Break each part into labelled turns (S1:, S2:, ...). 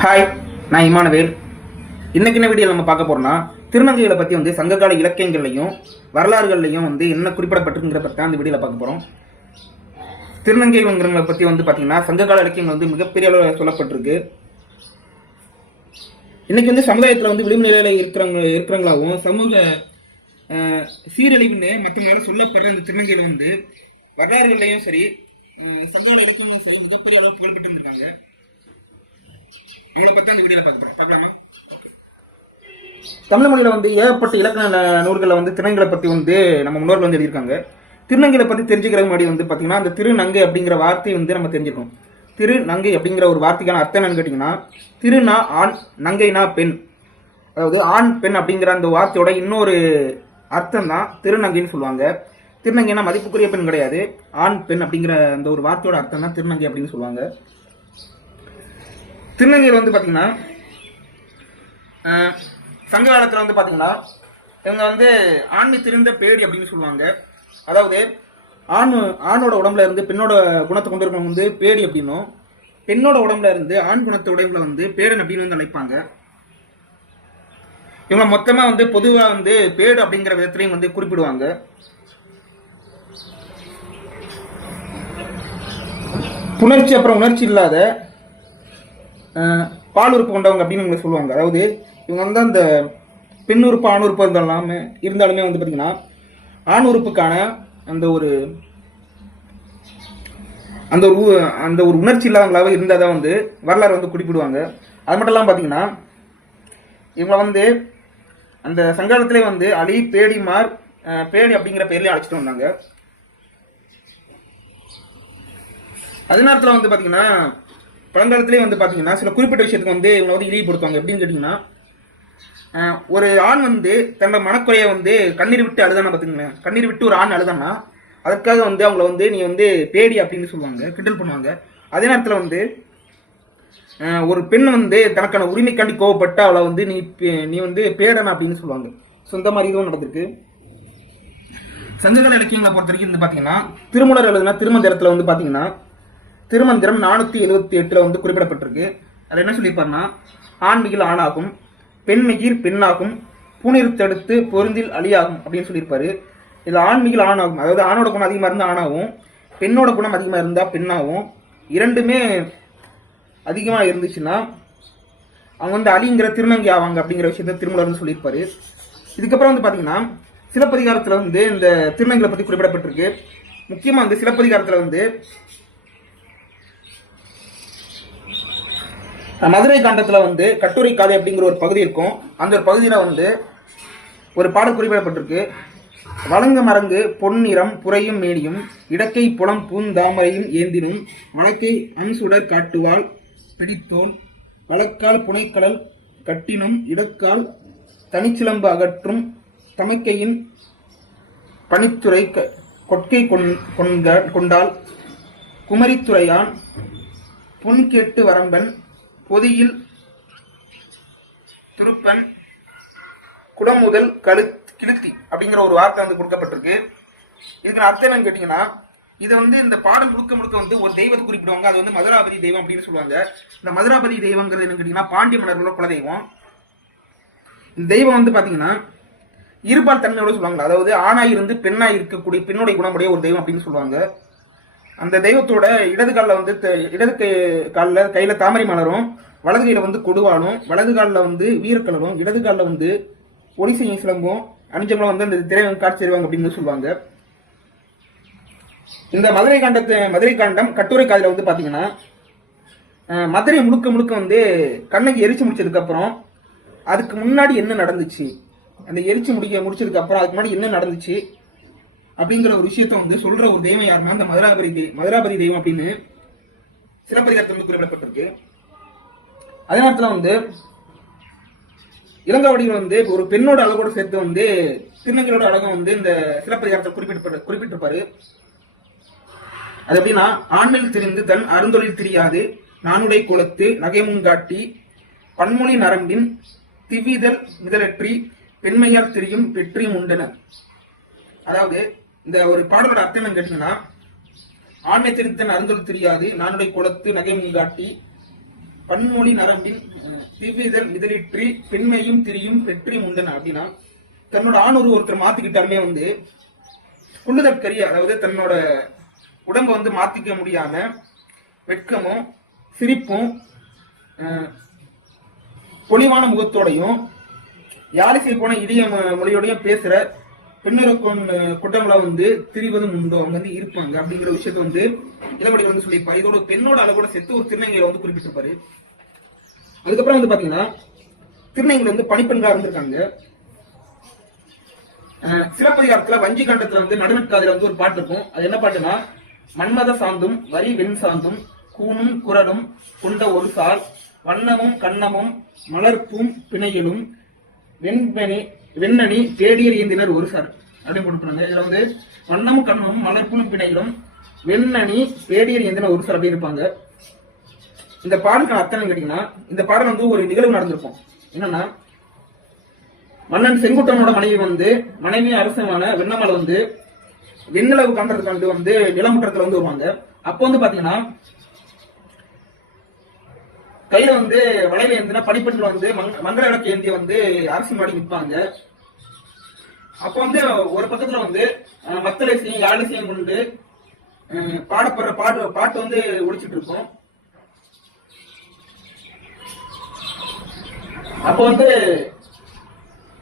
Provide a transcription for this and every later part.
S1: Hi நான் Emmanuel இன்றைக்கி என்ன வீடியோ நம்ம பார்க்க போகிறோம்னா திருநங்கைகளை பற்றி வந்து சங்ககால இலக்கியங்கள்லையும் வரலாறுகள்லையும் வந்து என்ன குறிப்பிடப்பட்டிருக்கிற பற்றி தான் அந்த வீடியோவில் பார்க்க போகிறோம் திருநங்கைங்கிறவங்களை பற்றி வந்து பார்த்திங்கன்னா சங்ககால இலக்கியங்கள் வந்து மிகப்பெரிய அளவில் சொல்லப்பட்டிருக்கு. இன்றைக்கி வந்து சமுதாயத்தில் வந்து விளிம்பு நிலையில் இருக்கிறவங்க இருக்கிறவங்களாகவும் சமூக சீரழிவுன்னு மற்றவங்களால சொல்லப்படுற இந்த திருநங்கைகள் வந்து வரலாறுகள்லையும் சரி சங்ககால இலக்கியங்களும் சரி மிகப்பெரிய அளவு புகழ்பெற்று உங்களை பற்றி பத்தி அந்த வீடியோல பார்க்க போறோம் பார்க்கலாமா? தமிழ் மொழியில வந்து ஏகப்பட்ட இலக்கண நூல்களை வந்து திருநங்களை பத்தி வந்து நம்ம முன்னோர்கள் வந்து எழுதியிருக்காங்க. திருநங்கையை பத்தி தெரிஞ்சுக்கிற முன்னாடி வந்து பாத்தீங்கன்னா அந்த திருநங்கை அப்படிங்கிற வார்த்தை வந்து நம்ம தெரிஞ்சுக்கணும். திருநங்கை அப்படிங்கிற ஒரு வார்த்தைக்கான அர்த்தம் என்னன்னு கேட்டீங்கன்னா திருநா ஆண் நங்கைனா பெண். அதாவது ஆண் பெண் அப்படிங்கிற அந்த வார்த்தையோட இன்னொரு அர்த்தம் தான் திருநங்கைன்னு சொல்லுவாங்க. திருநங்கைனா மதிப்புக்குரிய பெண் கிடையாது. ஆண் பெண் அப்படிங்கிற அந்த ஒரு வார்த்தையோட அர்த்தம் தான் திருநங்கை அப்படின்னு சொல்லுவாங்க. திருநங்கையில் வந்து பார்த்தீங்கன்னா சங்க காலத்தில் வந்து பார்த்தீங்கன்னா இவங்க வந்து ஆண்மை திருந்த பேடி அப்படின்னு சொல்லுவாங்க. அதாவது ஆண் ஆணோட உடம்புல இருந்து பெண்ணோட குணத்தை கொண்டு இருக்கவங்க வந்து பேடி அப்படின்னும். பெண்ணோட உடம்புல இருந்து ஆண் குணத்தை உடம்புல வந்து பேடன் அப்படின்னு வந்து அழைப்பாங்க. இவங்க மொத்தமா வந்து பொதுவா வந்து பேடு அப்படிங்கிற விதத்திலையும் வந்து குறிப்பிடுவாங்க. புணர்ச்சி அப்புறம் உணர்ச்சி இல்லாத பால் உறுப்பு கொண்டவங்க அப்படின்னு இவங்க சொல்லுவாங்க. அதாவது இவங்க வந்து அந்த பெண் உறுப்பு ஆண் உறுப்பு இருந்தாலுமே இருந்தாலுமே வந்து பார்த்தீங்கன்னா ஆண் உறுப்புக்கான அந்த ஒரு அந்த ஒரு அந்த ஒரு உணர்ச்சி இல்லாதவங்களாக இருந்தால் தான் வந்து வரலாறு வந்து குறிப்பிடுவாங்க. அது மட்டும் இல்லாமல் பார்த்தீங்கன்னா இவங்க வந்து அந்த சங்காலத்திலே வந்து அலி பேடிமார் பேடி அப்படிங்கிற பேர்லேயே அழைச்சிட்டு வந்தாங்க. அதே நேரத்தில் வந்து பார்த்தீங்கன்னா பழங்காலத்திலே வந்து பார்த்தீங்கன்னா சில குறிப்பிட்ட விஷயத்துக்கு வந்து இவங்களை வந்து இழிவுபடுத்துவாங்க எப்படின்னு கேட்டிங்கன்னா ஒரு ஆண் வந்து தன்னோட மனக்குறையை வந்து கண்ணீர் விட்டு அழுதானா பார்த்துங்களேன் கண்ணீர் விட்டு ஒரு ஆண் அழுதானா அதற்காக வந்து அவங்கள வந்து நீ வந்து பேடி அப்படின்னு சொல்லுவாங்க கிண்டல் பண்ணுவாங்க. அதே நேரத்தில் வந்து ஒரு பெண் வந்து தனக்கான உரிமைக்காண்டி கோவப்பட்டு அவளை வந்து நீ நீ வந்து பேரன் அப்படின்னு சொல்லுவாங்க. ஸோ இந்த மாதிரி இதுவும் நடந்திருக்கு. சங்ககால இலக்கியங்களை பொறுத்த வரைக்கும் வந்து பார்த்தீங்கன்னா திருமலர் எழுதுனா திருமந்திரத்தில் வந்து பார்த்தீங்கன்னா திருமந்திரம் நானூற்றி எழுபத்தி எட்டில் வந்து குறிப்பிடப்பட்டிருக்கு. அதில் என்ன சொல்லியிருப்பாருன்னா ஆண்மிகில் ஆணாகும் பெண்மிகிர் பெண்ணாகும் பூனிருத்தெடுத்து பொருந்தில் அழியாகும் அப்படின்னு சொல்லியிருப்பாரு. இதில் ஆண்மிகில் ஆணாகும் அதாவது ஆணோட குணம் அதிகமாக இருந்தால் ஆணாகும் பெண்ணோட குணம் அதிகமாக இருந்தால் பெண்ணாகும். இரண்டுமே அதிகமாக இருந்துச்சுன்னா அவங்க வந்து அழிங்கிற திருநங்கை ஆவாங்க அப்படிங்கிற விஷயத்த திருமலர் வந்து சொல்லியிருப்பாரு. இதுக்கப்புறம் வந்து பார்த்தீங்கன்னா சிலப்பதிகாரத்தில் வந்து இந்த திருநங்கைகளை பற்றி குறிப்பிடப்பட்டிருக்கு. முக்கியமாக வந்து சிலப்பதிகாரத்தில் வந்து மதுரை காண்டத்தில் வந்து கட்டுரை காதை அப்படிங்கிற ஒரு பகுதி இருக்கும். அந்த ஒரு பகுதியில் வந்து ஒரு பாடல் குறிப்பிடப்பட்டிருக்கு. வழங்க மரங்கு பொன்னிறம் புறையும் மேனியும் இடக்கை புலம் பூந்தாமரையும் ஏந்தினும் வழக்கை அன்சுடர் காட்டுவாள் பிடித்தோன் வழக்கால் புனைக்கடல் கட்டினும் இடக்கால் தனிச்சிலம்பு அகற்றும் தமக்கையின் பனித்துறை க- கொட்கை கொண்- கொண்டால் குமரித்துறையான் பொன் கேட்டு வரம்பன் பொதியில் திருப்பன் குடமுதல் கழு கிழுத்தி அப்படிங்கிற ஒரு வார்த்தை வந்து கொடுக்கப்பட்டிருக்கு. இதுக்கு அர்த்தம் என்னன்னு கேட்டீங்கன்னா இது வந்து இந்த பாடம் முழுக்க முழுக்க வந்து ஒரு தெய்வத்தை குறிப்பிடுவாங்க. அது வந்து மதுராபதி தெய்வம் அப்படின்னு சொல்லுவாங்க. இந்த மதுராபதி தெய்வங்கிறது என்னன்னு கேட்டீங்கன்னா பாண்டிய மன்னர்களோட குலதெய்வம். இந்த தெய்வம் வந்து பாத்தீங்கன்னா இருபால் தன்மையோட சொல்லுவாங்க. அதாவது ஆணாயிருந்து இருந்து இருக்கக்கூடிய பெண்ணுடைய குணமுடைய ஒரு தெய்வம் அப்படின்னு சொல்லுவாங்க. அந்த தெய்வத்தோட இடது காலில் வந்து த- இடது கை காலில் கையில் தாமரை மலரும் வலது கையில் வந்து கொடுவாலும் வலது காலில் வந்து வீரக்கலரும் இடது காலில் வந்து ஒடிசை சிலம்பும் அணிஞ்சவங்களும் வந்து அந்த திரைவங்க காட்சி தருவாங்க அப்படின்னு சொல்லுவாங்க. இந்த மதுரை காண்டத்தை மதுரை காண்டம் கட்டுரை காதில் வந்து பார்த்தீங்கன்னா மதுரை முழுக்க முழுக்க வந்து கண்ணகி எரிச்சு முடிச்சதுக்கப்புறம் அதுக்கு முன்னாடி என்ன நடந்துச்சு? அந்த எரிச்சு முடிக்க முடிச்சதுக்கப்புறம் அதுக்கு முன்னாடி என்ன நடந்துச்சு? அப்படிங்கிற ஒரு விஷயத்த வந்து சொல்ற ஒரு தெய்வம் யாருன்னா அந்த மதுராபதி தெய்வம் மதுராபதி தெய்வம் அப்படின்னு சிறப்பதிகாரத்தில் வந்து குறிப்பிடப்பட்டிருக்கு. அதே நேரத்தில் வந்து இளங்கவடிகள் வந்து ஒரு பெண்ணோட அழகோட சேர்த்து வந்து திருநங்கையோட அழகம் வந்து இந்த சிலப்பதிகாரத்தில் குறிப்பிட்டு குறிப்பிட்டிருப்பாரு. அது எப்படின்னா ஆண்மையில் தெரிந்து தன் அருந்தொழில் தெரியாது நானுடை குலத்து நகைமுங்காட்டி பன்மொழி நரம்பின் திவிதல் மிதலற்றி பெண்மையால் திரியும் வெற்றியும் உண்டன. அதாவது இந்த ஒரு பாடலோட அர்த்தம் என்னன்னு கேட்டீங்கன்னா ஆண்மை தெரிந்தன் அருந்தொழில் தெரியாது நானுடைய குலத்து நகைமுங்காட்டி பன்மொழி நரம்பின் திவ்விதழ் மிதலிற்றி பெண்மையும் திரியும் பெற்றி முந்தன் அப்படின்னா தன்னோட ஆணூர் ஒருத்தர் மாத்திக்கிட்டாலுமே வந்து குள்ளுதற்கரிய அதாவது தன்னோட உடம்ப வந்து மாத்திக்க முடியாம வெட்கமும் சிரிப்பும் பொலிவான முகத்தோடையும் யாழிசை போன இடிய மொழியோடையும் பேசுற பெண்ணுற குட்டங்களா வந்து திரிவதும் உண்டு. அவங்க வந்து இருப்பாங்க அப்படிங்கிற விஷயத்த வந்து இளவடி வந்து சொல்லியிருப்பாரு. இதோட பெண்ணோட அளவோட செத்து ஒரு திருநங்கையில வந்து குறிப்பிட்டிருப்பாரு. அதுக்கப்புறம் வந்து பாத்தீங்கன்னா திருநங்கைகள் வந்து பனிப்பெண்களா இருந்திருக்காங்க. சிலப்பதிகாரத்துல வஞ்சி கண்டத்துல வந்து நடுநட்காதில வந்து ஒரு பாட்டு இருக்கும். அது என்ன பாட்டுன்னா மன்மத சாந்தும் வரி வெண் சாந்தும் கூணும் குரலும் கொண்ட ஒரு சால் வண்ணமும் கண்ணமும் மலர்ப்பும் பிணையிலும் வெண்பெனி வெண்ணணி தேடியர் ஏந்தினர் ஒரு சார். அப்படின்னு கொடுக்குறாங்க இதுல வந்து வண்ணமும் கண்ணமும் மலர்ப்பும் பிணையிலும் வெண்ணணி தேடியர் ஏந்தினர் ஒரு சார் அப்படின்னு இருப்பாங்க. இந்த பாடலுக்கு அர்த்தம் கேட்டீங்கன்னா இந்த பாடல் வந்து ஒரு நிகழ்வு நடந்திருக்கும். என்னன்னா மன்னன் செங்குட்டனோட மனைவி வந்து மனைவி அரசமான வெண்ணமலை வந்து வெண்ணிலவு கண்டதுக்காண்டு வந்து நிலமுற்றத்துல வந்து வருவாங்க. அப்போ வந்து பாத்தீங்கன்னா கையில வந்து வளைவு ஏந்தின படிப்பெண்கள் வந்து மந்திர மங்கள விளக்கு ஏந்தி வந்து அரசு மாடி நிற்பாங்க அப்போ வந்து ஒரு பக்கத்துல வந்து அஹ், மத்தளசியும் யாழிசையும் கொண்டு பாடப்படுற பாட்டு பாட்டு வந்து ஒழிச்சிட்டு இருக்கோம் அப்போ வந்து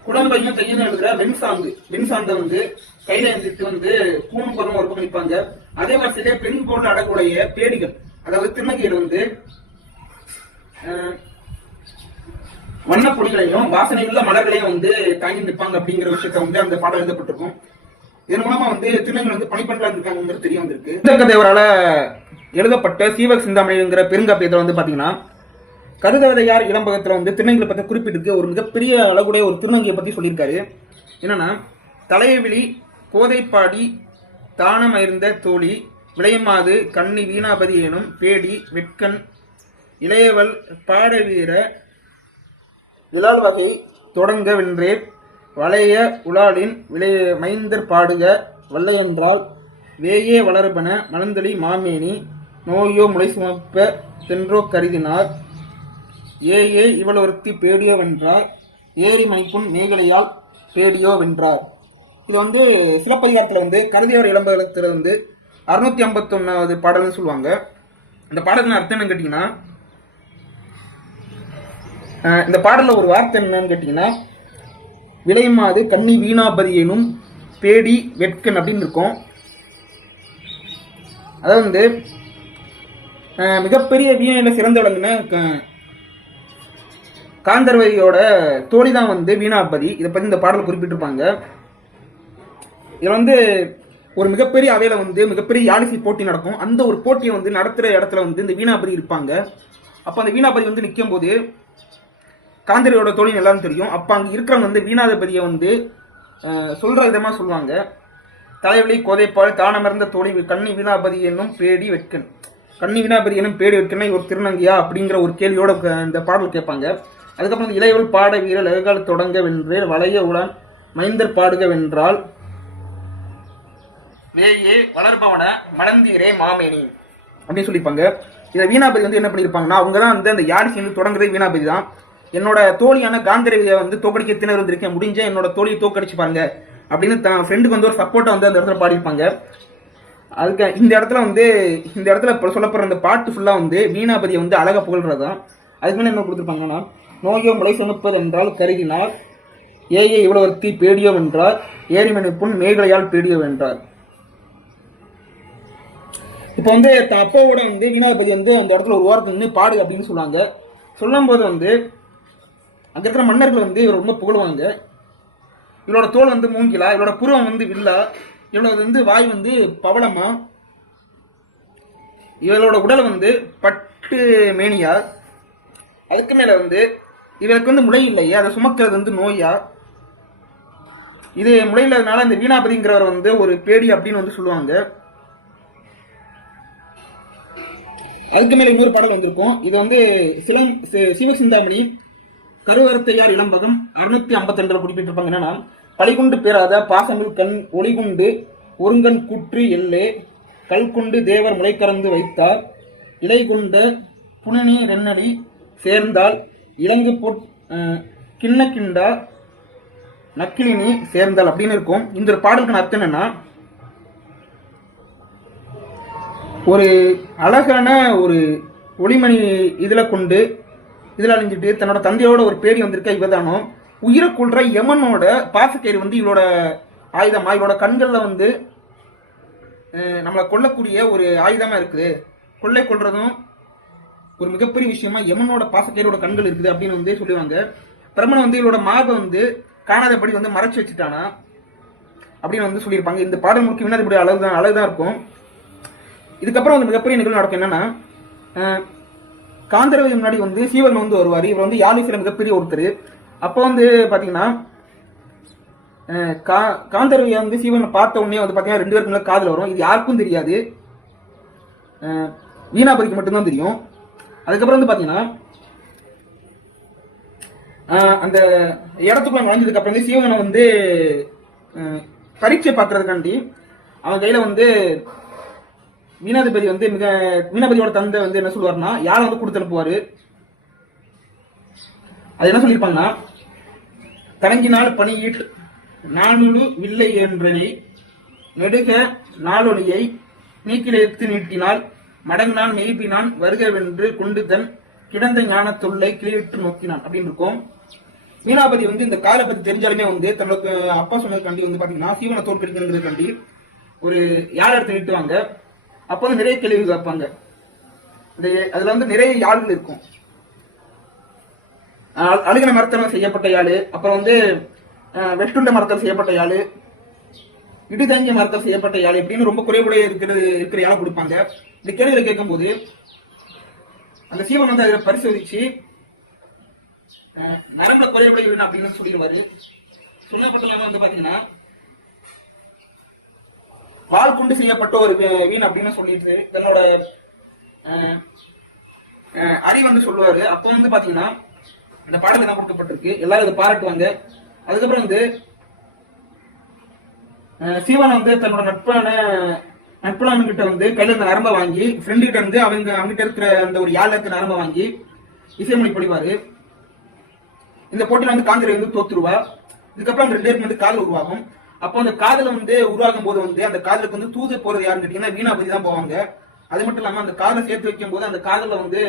S1: குடம்பையும் தையும் எடுக்கிற வெண்சாந்து வெண்சாந்தை வந்து கையில எழுந்திட்டு வந்து கூணு பொருளும் ஒரு பக்கம் நிற்பாங்க அதே மாதிரி பெண் போல அடக்கூடிய பேடிகள் அதாவது திருநங்கையில் வந்து வண்ண வண்ணப் வாசனை வாசனையுள்ள மலர்களையும் வந்து தாங்கி நிற்பாங்க அப்படிங்கிற விஷயத்த வந்து அந்த பாடம் எழுதப்பட்டிருக்கும் இதன் மூலமா வந்து திருநங்கை வந்து பணிப்பெண்களா இருக்காங்கிறது தெரிய வந்திருக்கு. திருநங்கதேவரால எழுதப்பட்ட சீவக சிந்தாமணிங்கிற பெருங்காப்பியத்துல வந்து பாத்தீங்கன்னா கருதவதையார் இளம்பகத்தில் வந்து திருநங்கைகளை பற்றி குறிப்பிட்டிருக்கு. ஒரு மிகப்பெரிய அளவுடைய ஒரு திருநங்கையை பற்றி சொல்லியிருக்காரு. என்னன்னா தலையவிழி கோதைப்பாடி தானமயர்ந்த தோழி விளையமாது கண்ணி வீணாபதி எனும் பேடி வெட்கன் இளையவள் பாடவீர விழால் வகை தொடங்க வென்றேன் வளைய உலாலின் விளைய மைந்தர் பாடுக வல்லையென்றால் வேயே வளர்பன மலந்தளி மாமேனி நோயோ முளை சுமப்ப தென்றோ கருதினார். ஏயே ஏ இவள் ஒருத்தி பேடியோ வென்றார் ஏரி மணிப்புண் மேகலையால் பேடியோ வென்றார். இது வந்து சிலப்பதிகாரத்தில் வந்து கருதியவர் இளம்பகத்தில் வந்து அறுநூத்தி ஐம்பத்தொன்னாவது பாடல்னு சொல்லுவாங்க. இந்த பாடலின் அர்த்தம் என்னன்னு கேட்டிங்கன்னா இந்த பாடலில் ஒரு வார்த்தை என்னன்னு கேட்டிங்கன்னா விலைமாது கன்னி வீணாபதி எனும் பேடி வெட்கன் அப்படின்னு இருக்கும். அதாவது வந்து மிகப்பெரிய வீணையில் சிறந்து விளங்குன காந்தர்வையோட தோழி தான் வந்து வீணாபதி. இதை பற்றி இந்த பாடல் குறிப்பிட்டிருப்பாங்க. இதில் வந்து ஒரு மிகப்பெரிய அவையில் வந்து மிகப்பெரிய யாழிசை போட்டி நடக்கும். அந்த ஒரு போட்டியை வந்து நடத்துகிற இடத்துல வந்து இந்த வீணாபதி இருப்பாங்க. அப்போ அந்த வீணாபதி வந்து நிற்கும் போது காந்தரியோட தோழி எல்லாரும் தெரியும். அப்போ அங்கே இருக்கிறவங்க வந்து வீணாதிபதியை வந்து சொல்கிற விதமாக சொல்லுவாங்க. தலைவலி கோதைப்பால் தானமர்ந்த தோழி கண்ணி வீணாபதி என்னும் பேடி வெட்கன். கண்ணி வீணாபதி என்னும் பேடி வெட்கனை ஒரு திருநங்கையா அப்படிங்கிற ஒரு கேள்வியோட இந்த பாடல் கேட்பாங்க. அதுக்கப்புறம் இந்த இளையவள் பாட வீரர் லககால் தொடங்க வென்று வளைய உடன் மைந்தர் பாடுக வென்றால் வேயே வளர்பவன மணந்தீரே மாமேனி அப்படின்னு சொல்லியிருப்பாங்க இதை வீணாபதி வந்து என்ன பண்ணியிருப்பாங்கன்னா அவங்க தான் வந்து அந்த யாழி சேர்ந்து தொடங்குறதே வீணாபதி தான். என்னோட தோழியான காந்தரவியை வந்து தோக்கடிக்க திணறு வந்திருக்கேன் முடிஞ்ச என்னோட தோழியை தோக்கடிச்சு பாருங்க. அப்படின்னு தான் ஃப்ரெண்டுக்கு வந்து ஒரு சப்போர்ட்டை வந்து அந்த இடத்துல பாடியிருப்பாங்க. அதுக்கு இந்த இடத்துல வந்து இந்த இடத்துல இப்போ சொல்லப்படுற அந்த பாட்டு ஃபுல்லாக வந்து வீணாபதியை வந்து அழகாக புகழ்றது தான் அதுக்கு மேலே என்ன கொடுத்துருப்பாங்கன்னா நோயோ முளை சுமப்பது என்றால் கருகினால் ஏஏ இவ்வளோ ஒருத்தி பேடியோ என்றார் ஏரிமணி புண் மேகலையால் பேடியோ என்றார் இப்போ வந்து த- அப்பாவோட வந்து வீணாதிபதி வந்து அந்த இடத்துல ஒரு ஓரத்தில் நின்று பாடு அப்படின்னு சொல்லுவாங்க. சொல்லும்போது வந்து அங்க இருக்கிற மன்னர்கள் வந்து இவர் ரொம்ப புகழ்வாங்க. இவரோட தோல் வந்து மூங்கிலா? இவரோட புருவம் வந்து வில்லா? இவனோட வந்து வாய் வந்து பவளமா? இவளோட உடல் வந்து பட்டு மேனியா? அதுக்கு மேல வந்து இவளுக்கு வந்து முளை இல்லையே அதை சுமக்கிறது வந்து நோயா? இது முளை இல்லாதனால இந்த வீணாபதிங்கிறவர் வந்து ஒரு பேடி அப்படின்னு வந்து சொல்லுவாங்க. அதுக்கு மேல இன்னொரு பாடல் வந்திருக்கும். இது வந்து சிலம் சி- சிவசிந்தாமணி கருவரத்தையார் இளம்பகம்? அறுநூத்தி ஐம்பத்தி ரெண்டுல குறிப்பிட்டிருப்பாங்க என்னன்னா பழிகுண்டு பேராத பாசமில் கண் ஒளிகுண்டு ஒருங்கன் குற்று எல்லே கல்குண்டு தேவர் முளைக்கறந்து வைத்தார் இலைகுண்ட புனனி ரென்னடி சேர்ந்தால் இலங்கு பொட் கிண்ண கிண்டா நக்கிலினி சேர்ந்தால் அப்படின்னு இருக்கும். இந்த ஒரு பாடலுக்கான அர்த்தம் என்னன்னா ஒரு அழகான ஒரு ஒளிமணி இதில் கொண்டு இதில் அழிஞ்சிட்டு தன்னோட தந்தையோட ஒரு பேடி வந்திருக்க இவதானோ உயிரை கொள்ற யமனோட பாசக்கயிறு வந்து இவளோட ஆயுதமா இவளோட கண்களில் வந்து நம்மளை கொல்லக்கூடிய ஒரு ஆயுதமா இருக்குது. கொள்ளை கொள்றதும் ஒரு மிகப்பெரிய விஷயமா யமனோட பாசக்கயிறோட கண்கள் இருக்குது அப்படின்னு வந்து சொல்லுவாங்க பிரம்மன் வந்து இவளோட மார்பை வந்து காணாதபடி வந்து மறைச்சு வச்சுட்டானா அப்படின்னு வந்து சொல்லியிருப்பாங்க. இந்த பாடல் முழுக்க வினாதிபடி இப்படி அழகு தான் அழகு தான் இருக்கும். இதுக்கப்புறம் வந்து மிகப்பெரிய நிகழ்வு நடக்கும் என்னன்னா காந்தரவை முன்னாடி வந்து சீவன் வந்து வருவார். இவர் வந்து யாழிசில மிகப்பெரிய ஒருத்தர். அப்போ வந்து பார்த்தீங்கன்னா கா காந்தரவியை வந்து சீவனை பார்த்த உடனே வந்து பார்த்தீங்கன்னா ரெண்டு பேருக்கு மேலே காதில் வரும். இது யாருக்கும் தெரியாது. வீணாபதிக்கு மட்டும்தான் தெரியும். அதுக்கப்புறம் வந்து பார்த்தீங்கன்னா அந்த இடத்துக்குள்ள நுழைஞ்சதுக்கு அப்புறம் வந்து சீவனை வந்து பரீட்சை பார்க்கறதுக்காண்டி அவன் கையில் வந்து மீனாதிபதி வந்து மிக மீனாதிபதியோட தந்தை வந்து என்ன சொல்லுவாருன்னா யாரை வந்து கொடுத்து அனுப்புவாரு அது என்ன சொல்லியிருப்பாங்கன்னா கலங்கினால் பணியீட்டு நானூறு வில்லை என்றனை நெடுக நாளொலியை நீக்கிலைத்து நீட்டினால் மடங்கினான் மெய்ப்பினான் வருகவென்று கொண்டு தன் கிடந்த ஞான தொல்லை கிளியிட்டு நோக்கினான் அப்படின்னு இருக்கும். மீனாபதி வந்து இந்த காலை பத்தி தெரிஞ்சாலுமே வந்து தன்னோட அப்பா சொன்னதுக்காண்டி வந்து பாத்தீங்கன்னா சீவனை தோற்கடிக்கணுங்கிறதுக்காண்டி ஒரு யார் இடத்த நீட்டுவாங்க? அப்போ வந்து நிறைய கேள்விகள் கேட்பாங்க. இந்த அதுல வந்து நிறைய யாழ்கள் இருக்கும். அழுகின மரத்தால் செய்யப்பட்ட யாழ் அப்புறம் வந்து அஹ், வெட்டுண்ட மரத்தால் செய்யப்பட்ட யாழ் இடுதங்கிய மரத்தால் செய்யப்பட்ட யாழ் இப்படின்னு ரொம்ப குறைவுடைய இருக்கிறது இருக்கிற யாழை கொடுப்பாங்க. இந்த கேள்விகளை கேட்கும்போது அந்த சீவன் வந்து அதில் பரிசோதிச்சு அஹ், நரம்புல குறைவுடைய அப்படின்னு சொல்லிடுவாரு. சொல்லப்பட்ட வந்து பாத்தீங்கன்னா வால் கொண்டு செய்யப்பட்ட ஒரு வீ- வீண் அப்படின்னு சொல்லிட்டு தன்னோட அறி வந்து சொல்லுவாரு. அப்ப வந்து பாத்தீங்கன்னா அந்த பாடல் என்ன கொடுக்கப்பட்டிருக்கு. எல்லாரும் இதை பாராட்டுவாங்க. அதுக்கப்புறம் வந்து அஹ், சீவன் வந்து தன்னோட நட்பான நட்புலான கிட்ட வந்து கையில இருந்த நரம்ப வாங்கி ஃப்ரெண்டு கிட்ட இருந்து அவங்க அவங்கிட்ட இருக்கிற அந்த ஒரு யாழ் இருக்க நரம்ப வாங்கி இசைமொழி படிவாரு இந்த போட்டியில வந்து காந்திரி வந்து தோத்துருவா இதுக்கப்புறம் ரெண்டு பேருக்கு வந்து காதல் உருவாகும். அப்போ அந்த காதல் வந்து உருவாகும் போது வந்து அந்த காதலுக்கு வந்து தூது போறது யாருன்னு கேட்டீங்கன்னா வீணாபதி தான் போவாங்க. அது மட்டும் இல்லாம அந்த காதலை சேர்த்து வைக்கும் போது அந்த காதல வந்து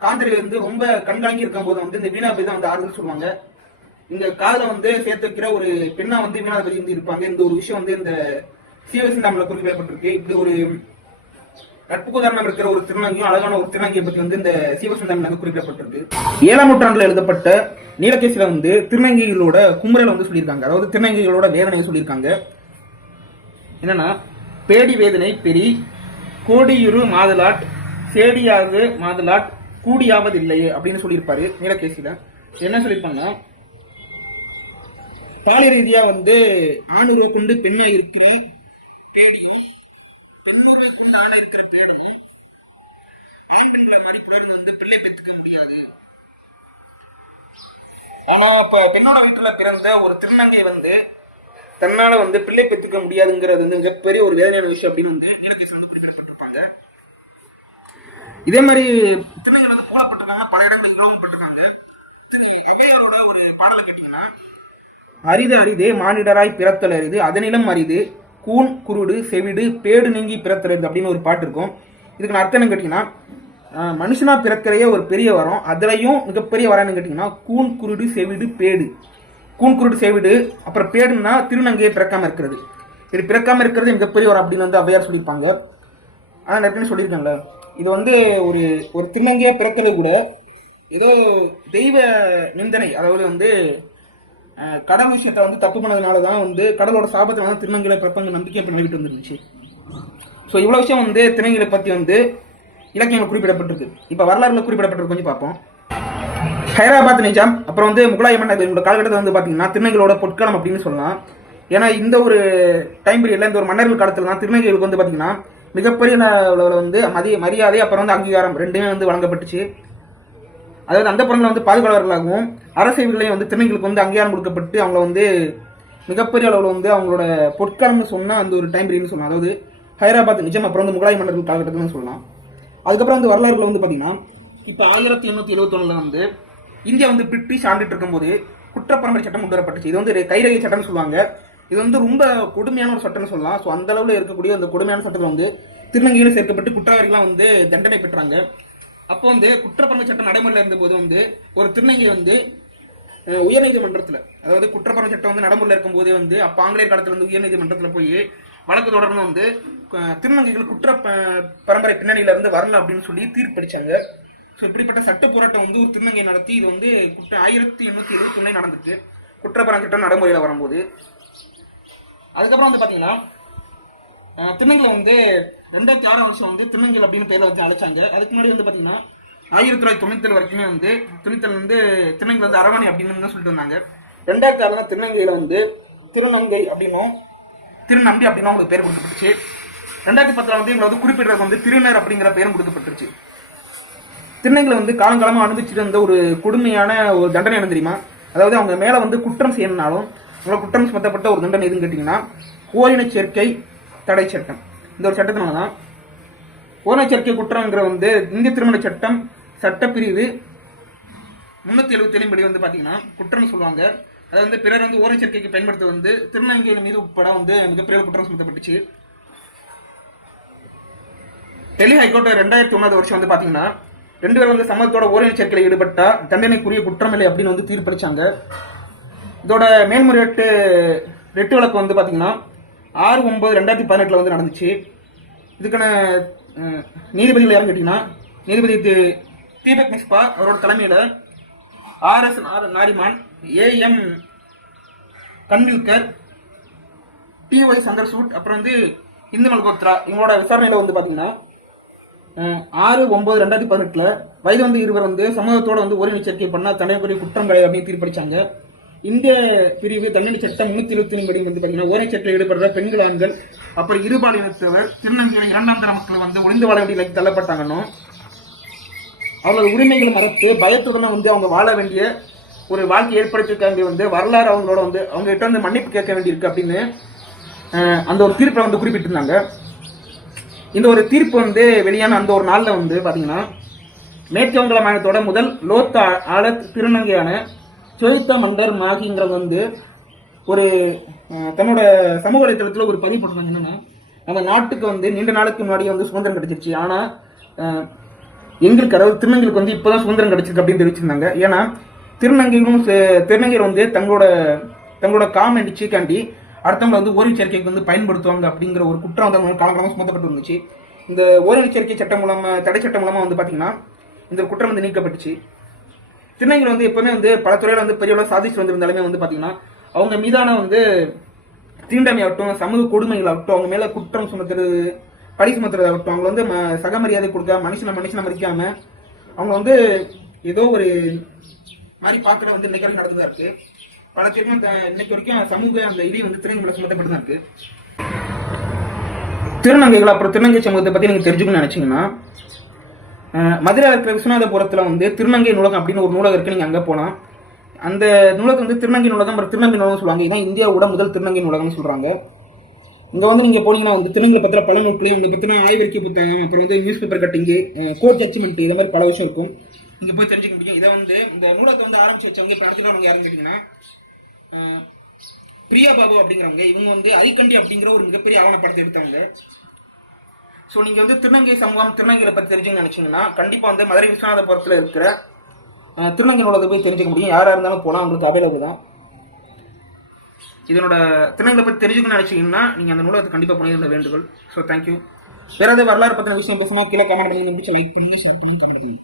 S1: காந்திரி வந்து ரொம்ப கண்காங்கி இருக்கும் போது வந்து இந்த வீணாபதி தான் வந்து ஆறுதல் சொல்லுவாங்க. இந்த காதலை வந்து சேர்த்து வைக்கிற ஒரு பெண்ணா வந்து வீணாபதி வந்து இருப்பாங்க. இந்த ஒரு விஷயம் வந்து இந்த சீவசிந்தாமல குறிப்பிடப்பட்டிருக்கு இப்படி ஒரு நட்புக்கு உதாரணம் இருக்கிற ஒரு திருநங்கையும் அழகான ஒரு திருநங்கையை பற்றி வந்து இந்த சீவசந்தாமில் குறிப்பிடப்பட்டிருக்கு. ஏழாம் நூற்றாண்டுல எழுதப்பட்ட நீலகேசில வந்து திருநங்கைகளோட குமுறலை வந்து சொல்லியிருக்காங்க. அதாவது திருநங்கைகளோட வேதனையை சொல்லியிருக்காங்க. என்னன்னா பேடி வேதனை பெரி கோடியுரு மாதலாட் சேடியாது மாதலாட் கூடியாவது இல்லையே அப்படின்னு சொல்லியிருப்பாரு நீலகேசில என்ன சொல்லியிருப்பாங்கன்னா பாலிய ரீதியா வந்து ஆணுருவை கொண்டு பெண்ணை இருக்கிற பேடியும் பெண்ணுருவை கொண்டு ஆணை இருக்கிற பேடும் ஆண் பெண்களை மாதிரி பிறர் வந்து பிள்ளை பெற்றுக்க முடியாது. ஆனா இப்ப பெண்ணோட வீட்டுல பிறந்த ஒரு திருநங்கை வந்து தன்னால வந்து பிள்ளை பெற்றுக்க முடியாதுங்கிறது வந்து மிகப்பெரிய ஒரு வேதனையான விஷயம் அப்படின்னு வந்து நீலகேசன் வந்து குறிப்பிடப்பட்டிருப்பாங்க இதே மாதிரி திருநங்கை வந்து போடப்பட்டிருக்காங்க பல இடங்கள் இலவசப்பட்டிருக்காங்க திரு அவ்வையாரோட ஒரு பாடலை கேட்டீங்கன்னா அரிது அரிதே மானிடராய் பிறத்தல் அரிது அதனிலும் அரிது கூன் குருடு செவிடு பேடு நீங்கி பிறத்தல் அப்படின்னு ஒரு பாட்டு இருக்கும். இதுக்கு நான் அர்த்தம் என்ன கேட்டீங்கன்னா மனுஷனா பிறக்கிறைய ஒரு பெரிய வரம். அதுலயும் மிகப்பெரிய வரம்னு கேட்டீங்கன்னா கூன் குருடு செவிடு பேடு. கூன் குருடு செவிடு அப்புறம் பேடுன்னா திருநங்கையை பிறக்காம இருக்கிறது. இது பிறக்காம இருக்கிறது மிகப்பெரிய வரம் அப்படின்னு வந்து அவையார் சொல்லியிருப்பாங்க. ஆனால் நிறைய சொல்லியிருக்கேன்ல. இது வந்து ஒரு ஒரு திருநங்கையா பிறக்கிறது கூட ஏதோ தெய்வ நிந்தனை அதாவது வந்து கடவுள் விஷயத்தை வந்து தப்பு பண்ணதுனால தான் வந்து கடலோட சாபத்தை வந்து திருநங்கையில பிறப்பாங்க நம்பிக்கை இப்போ நிலவிட்டு வந்துருந்துச்சு. ஸோ இவ்வளோ விஷயம் வந்து திருநங்கைகளை பற்றி வந்து இலக்கியங்கள் குறிப்பிடப்பட்டிருக்கு. இப்போ வரலாறுல குறிப்பிடப்பட்டிருக்கு கொஞ்சம் பார்ப்போம். ஹைதராபாத் நிஜாம் அப்புறம் வந்து முகலாய மன்னர்களோட காலகட்டத்தில் வந்து பார்த்தீங்கன்னா திருநங்கைகளோட பொற்காலம் அப்படின்னு சொல்லலாம். ஏன்னா இந்த ஒரு டைம் பீரியடில் இந்த ஒரு மன்னர்கள் காலத்தில் தான் திருநங்கைகளுக்கு வந்து பார்த்தீங்கன்னா மிகப்பெரிய அளவில் வந்து மதிய மரியாதை அப்புறம் வந்து அங்கீகாரம் ரெண்டுமே வந்து வழங்கப்பட்டுச்சு. அதாவது அந்த புறங்களை வந்து பாதுகாவலர்களாகவும் அரசைகளையும் வந்து திருநங்கைகளுக்கு வந்து அங்கீகாரம் கொடுக்கப்பட்டு அவங்கள வந்து மிகப்பெரிய அளவில் வந்து அவங்களோட பொற்காலம்னு சொன்னால் அந்த ஒரு டைம் பீரியட்னு சொல்லலாம். அதாவது ஹைதராபாத் நிஜம் அப்புறம் வந்து முகலாய மன்னர்கள் காலகட்டத்தில்னு சொல்லலாம். அதுக்கப்புறம் வந்து வரலாறுல வந்து பார்த்தீங்கன்னா இப்போ ஆயிரத்தி எண்ணூற்றி எழுபத்தொன்னுல வந்து இந்தியா வந்து பிரிட்டிஷ் ஆண்டுட்டு இருக்கும்போது குற்றப்பரம்பரை சட்டம் கொண்டு வரப்பட்டுச்சு. இது வந்து கைரகை சட்டம்னு சொல்லுவாங்க. இது வந்து ரொம்ப கொடுமையான ஒரு சட்டம்னு சொல்லலாம். ஸோ அந்த அளவில் இருக்கக்கூடிய அந்த கொடுமையான சட்டத்தில் வந்து திருநங்கைகளும் சேர்க்கப்பட்டு குற்றவாளிகளாம் வந்து தண்டனை பெற்றாங்க. அப்போ வந்து குற்றப்பரம்பரை சட்டம் நடைமுறையில் இருந்தபோது வந்து ஒரு திருநங்கை வந்து உயர்நீதிமன்றத்தில் அதாவது குற்றப்பரம்பரை சட்டம் வந்து நடைமுறையில் இருக்கும்போதே வந்து அப்போ ஆங்கிலேயர் காலத்தில் வந்து உயர்நீதிமன்றத்தில் போய் வழக்கு தொடர்ந்து வந்து திருநங்கைகள் குற்ற ப- பரம்பரை பின்னணியிலிருந்து வரல அப்படின்னு சொல்லி தீர்ப்பளிச்சாங்க. ஸோ இப்படிப்பட்ட சட்ட போராட்டம் வந்து ஒரு திருநங்கை நடத்தி இது வந்து குற்ற ஆயிரத்தி எண்ணூத்தி எழுபத்தி ஒன்னே நடந்துச்சு. குற்றப்பரங்கிட்ட நடைமுறையில் வரும்போது. அதுக்கப்புறம் வந்து பார்த்தீங்கன்னா அஹ், திருநங்கை வந்து ரெண்டாயிரத்தி ஆறாம் வருஷம் வந்து திருநங்கல் அப்படின்னு பேரில் வச்சு அழைச்சாங்க. அதுக்கு முன்னாடி வந்து பார்த்தீங்கன்னா ஆயிரத்தி தொள்ளாயிரத்தி தொண்ணூத்தி வரைக்குமே வந்து தொண்ணூத்தேழு வந்து திருநங்கை வந்து அரவணை அப்படின்னு தான் சொல்லிட்டு வந்தாங்க ரெண்டாயிரத்தி ஆறுல திருநங்கையில வந்து திருநங்கை அப்படின்னும் திருநம்பி அப்படின்னு அவங்களுக்கு பேர் கொடுக்கப்பட்டுச்சு. ரெண்டாயிரத்தி பத்தில் வந்து எங்களை வந்து குறிப்பிடுறது வந்து திருநர் அப்படிங்கிற பேரும் கொடுக்கப்பட்டுருச்சு. திருநங்களை வந்து காலங்காலமாக அனுபவிச்சுட்டு இருந்த ஒரு கொடுமையான ஒரு தண்டனை என்ன தெரியுமா? அதாவது அவங்க மேலே வந்து குற்றம் செய்யணும்னாலும் அவங்க குற்றம் சுமத்தப்பட்ட ஒரு தண்டனை எதுன்னு கேட்டிங்கன்னா ஓரின சேர்க்கை தடை சட்டம். இந்த ஒரு சட்டத்தினால தான். ஓரின சேர்க்கை குற்றங்கிற வந்து இந்திய திருமண சட்டம் சட்டப்பிரிவு முன்னூற்றி எழுபத்தேழு படி வந்து பார்த்தீங்கன்னா குற்றம்னு சொல்லுவாங்க. அதாவது வந்து பிறர் வந்து ஓரின சேர்க்கைக்கு பயன்படுத்த வந்து திருநங்கையின் மீது உட்பட வந்து மிகப்பெரிய குற்றம் சுமத்தப்பட்டுச்சு. டெல்லி ஹைகோர்ட் ரெண்டாயிரத்தி ஒன்பது வருஷம் வந்து பாத்தீங்கன்னா ரெண்டு பேரும் வந்து சமூகத்தோட ஓரின சேர்க்கையில் ஈடுபட்டா தண்டனைக்குரிய குற்றமில்லை அப்படின்னு வந்து தீர்ப்பளிச்சாங்க. இதோட மேல்முறையீட்டு ரெட்டு வழக்கு வந்து பாத்தீங்கன்னா ஆறு ஒன்பது ரெண்டாயிரத்தி பதினெட்டுல வந்து நடந்துச்சு. இதுக்கான நீதிபதிகள் யாருன்னு கேட்டீங்கன்னா நீதிபதி தி- தீபக் மிஸ்பா அவரோட தலைமையில R S Nariman A M Khanwilkar D Y Chandrachud அப்புறம் வந்து இந்து மல்கோத்ரா இவங்களோட விசாரணையில் வந்து பார்த்தீங்கன்னா ஆறு ஒன்பது ரெண்டாயிரத்தி பதினெட்டில் வயது வந்து இருவர் வந்து சமூகத்தோட வந்து ஓரின பண்ணால் பண்ணா தண்டனைக்குரிய குற்றங்களை அப்படின்னு தீர்ப்பளிச்சாங்க இந்திய பிரிவு தண்டனை சட்டம் முன்னூத்தி இருபத்தி படி வந்து பார்த்தீங்கன்னா ஒரே சட்டம் ஈடுபடுற பெண்கள் ஆண்கள் அப்புறம் இருபாலினத்தவர் திருநங்கை இரண்டாம் தர மக்கள் வந்து ஒளிந்து வாழ வேண்டிய தள்ளப்பட்டாங்கன்னு அவங்களோட உரிமைகளை மறைத்து பயத்துடன் வந்து அவங்க வாழ வேண்டிய ஒரு வாழ்க்கை ஏற்படுத்திருக்காங்க வந்து வரலாறு அவங்களோட வந்து அவங்க கிட்ட வந்து மன்னிப்பு கேட்க வேண்டியிருக்கு அப்படின்னு அந்த ஒரு தீர்ப்பை வந்து குறிப்பிட்டிருந்தாங்க. இந்த ஒரு தீர்ப்பு வந்து வெளியான அந்த ஒரு நாளில் வந்து பார்த்தீங்கன்னா மேற்குவங்கள மாநிலத்தோட முதல் லோத் ஆ- திருநங்கையான சுவைத்த மண்டர் மாகிங்கிறது வந்து ஒரு தன்னோட சமூக வலைத்தளத்தில் ஒரு பதிவு பண்ணுறாங்க என்னென்னா நம்ம நாட்டுக்கு வந்து நீண்ட நாளுக்கு முன்னாடியே வந்து சுதந்திரம் கிடைச்சிருச்சு. ஆனால் எங்களுக்கு அதாவது திருநங்கைகளுக்கு வந்து இப்போதான் சுதந்திரம் கிடைச்சிருக்கு அப்படின்னு தெரிவிச்சிருந்தாங்க. ஏன்னா திருநங்கைகளும் சே- திருநங்கைகள் வந்து தங்களோட தங்களோட காம சீக்காண்டி அடுத்தவங்களை வந்து ஓரின சேர்க்கைக்கு வந்து பயன்படுத்துவாங்க அப்படிங்கிற ஒரு குற்றம் வந்து அவங்க காலகாலமாக சுமத்தப்பட்டு இருந்துச்சு. இந்த ஓரின சேர்க்கை சட்டம் மூலமாக தடை சட்டம் மூலமாக வந்து பார்த்தீங்கன்னா இந்த குற்றம் வந்து நீக்கப்பட்டுச்சு. திருநங்கைகள் வந்து எப்பவுமே வந்து பல துறையில் வந்து பெரிய அளவு சாதிச்சு வந்திருந்தாலுமே வந்து பார்த்தீங்கன்னா அவங்க மீதான வந்து தீண்டமை ஆகட்டும் சமூக கொடுமைகள் ஆகட்டும் அவங்க மேலே குற்றம் சுமத்துறது பழி சுமத்துறது ஆகட்டும் அவங்க வந்து ம- சக மரியாதை கொடுக்க மனுஷனை மனுஷனை மதிக்காம அவங்க வந்து ஏதோ ஒரு மாதிரி பாக்குற வந்து இன்னைக்கு வரைக்கும் நடந்துதான் இருக்கு. பல பேருக்கும் இன்னைக்கு வரைக்கும் சமூக அந்த இடி வந்து திருநங்கை சுமத்தப்பட்டு தான் இருக்கு. திருநங்கைகள் அப்புறம் திருநங்கை சமூகத்தை பத்தி நீங்க தெரிஞ்சுக்கணும்னு நினைச்சீங்கன்னா மதுரை மதுரையில் இருக்கிற விஸ்வநாதபுரத்தில் வந்து திருநங்கை நூலகம் அப்படின்னு ஒரு நூலகம் இருக்கு. நீங்கள் அங்கே போகலாம் அந்த நூலகம் வந்து திருநங்கை நூலகம் அப்புறம் திருநங்கை நூலகம் சொல்லுவாங்க. இதான் இந்தியாவோட முதல் திருநங்கை நூலகம்னு சொல்கிறாங்க இங்கே வந்து நீங்கள் போனீங்கன்னா வந்து திருநங்கை பத்திர பல நூல்களையும் உங்களை பற்றின ஆய்வறிக்கை புத்தகம் அப்புறம் வந்து news paper cutting court judgment இது மாதிரி பல விஷயம் இருக்கும். இங்கே போய் தெரிஞ்சுக்க முடியும். இதை வந்து இந்த நூலகத்தை வந்து ஆரம்பிச்சு வச்சவங்க இப்போ நடத்துகிறவங்க யாரும் கேட்டிங்கன்னா பிரியா பாபு அப்படிங்கிறவங்க. இவங்க வந்து அரிக்கண்டி அப்படிங்கிற ஒரு மிகப்பெரிய ஆவணப்படத்தை எடுத்தவங்க. ஸோ நீங்கள் வந்து திருநங்கை சமூகம் திருநங்கைகளை பற்றி தெரிஞ்சுக்கணும்னு நினச்சிங்கன்னா கண்டிப்பாக வந்து மதுரை விஸ்வநாதபுரத்தில் இருக்கிற திருநங்கை நூலகத்தை போய் தெரிஞ்சுக்க முடியும். யாராக இருந்தாலும் போகலாம் உங்களுக்கு அவைலபிள் தான். இதனோட திருநங்களை பற்றி தெரிஞ்சுக்கணும்னு நினச்சிங்கன்னா நீங்கள் அந்த நூலகத்தை கண்டிப்பாக போனீங்க. வேண்டுகோள். ஸோ தேங்க்யூ வேறு ஏதாவது வரலாறு பற்றின விஷயம் பேசணும் கீழே கமெண்ட் பண்ணி முடிச்சு லைக் பண்ணுங்க ஷேர் பண்ணுங்க கமெண்ட் பண்ணுங்க.